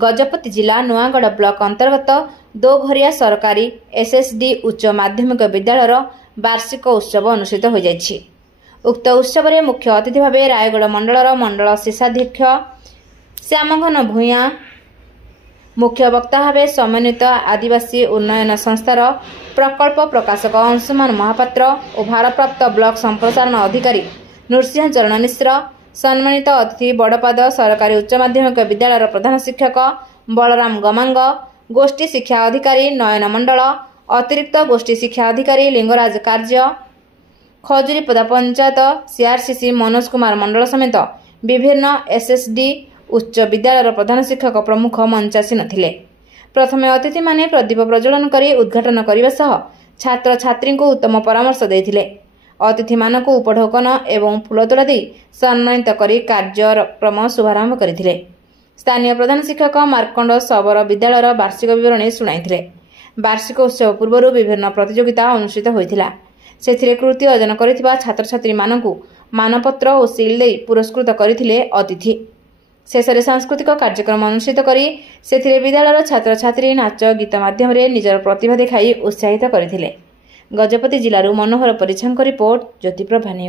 गजपति जिला नुआगढ़ ब्लॉक अंतर्गत दोघरिया सरकारी एसएसडी उच्च माध्यमिक विद्यालय वार्षिक उत्सव अनुष्ठित हो जाइछि। उक्त उत्सव में मुख्य अतिथि भाव रायगढ़ मंडल मंडल शिक्षाध्यक्ष श्यामघन भूया, मुख्य वक्ता भाव समन्वित आदिवासी उन्नयन संस्थार प्रकल्प प्रकाशक अंशुमान महापात्र और भारप्राप्त ब्लॉक संप्रसारण अधिकारी नृसिंह चरण मिश्र, सम्मानित अतिथि बड़पाद सरकारी उच्च माध्यमिक विद्यालय प्रधान शिक्षक बलराम गमांग, गोष्ठी शिक्षा अधिकारी नयन मंडल, अतिरिक्त गोष्ठी शिक्षा अधिकारी लिंगराज कार्य, खजुरीपदा पंचायत सीआरसीसी मनोज कुमार मंडल समेत विभिन्न एसएसडी उच्च विद्यालय प्रधान शिक्षक प्रमुख मंचासीन थिले। प्रथमे अतिथि माने प्रदीप प्रज्वलन करी उद्घाटन करने सह छात्र छात्री को उत्तम परामर्श देथिले। अतिथि मानक उपढौकन एवं फूलतोड़ा दी सम्मानित करी कार्यक्रम शुभारंभ करथिले। स्थानीय प्रधान शिक्षक मार्कंड सबर विद्यालय वार्षिक विवरणी शुणाइथिले। वार्षिक उत्सव पूर्व विभिन्न प्रतियोगिता अनुष्ठित होइथिला। सेथिरे कृति अर्जन करिथिबा छात्र छात्री मानकु मानपत्र और सील दे पुरस्कृत करथिले अतिथि। शेष सांस्कृतिक कार्यक्रम अनुष्ठित करी सेथिरे विद्यालय छात्र छात्री नाच गीत माध्यम निजर प्रतिभा देखाई उत्साहित करथिले। गजपति जिलूर मनोहर परिछांक रिपोर्ट ज्योतिप्रभा न्यूज।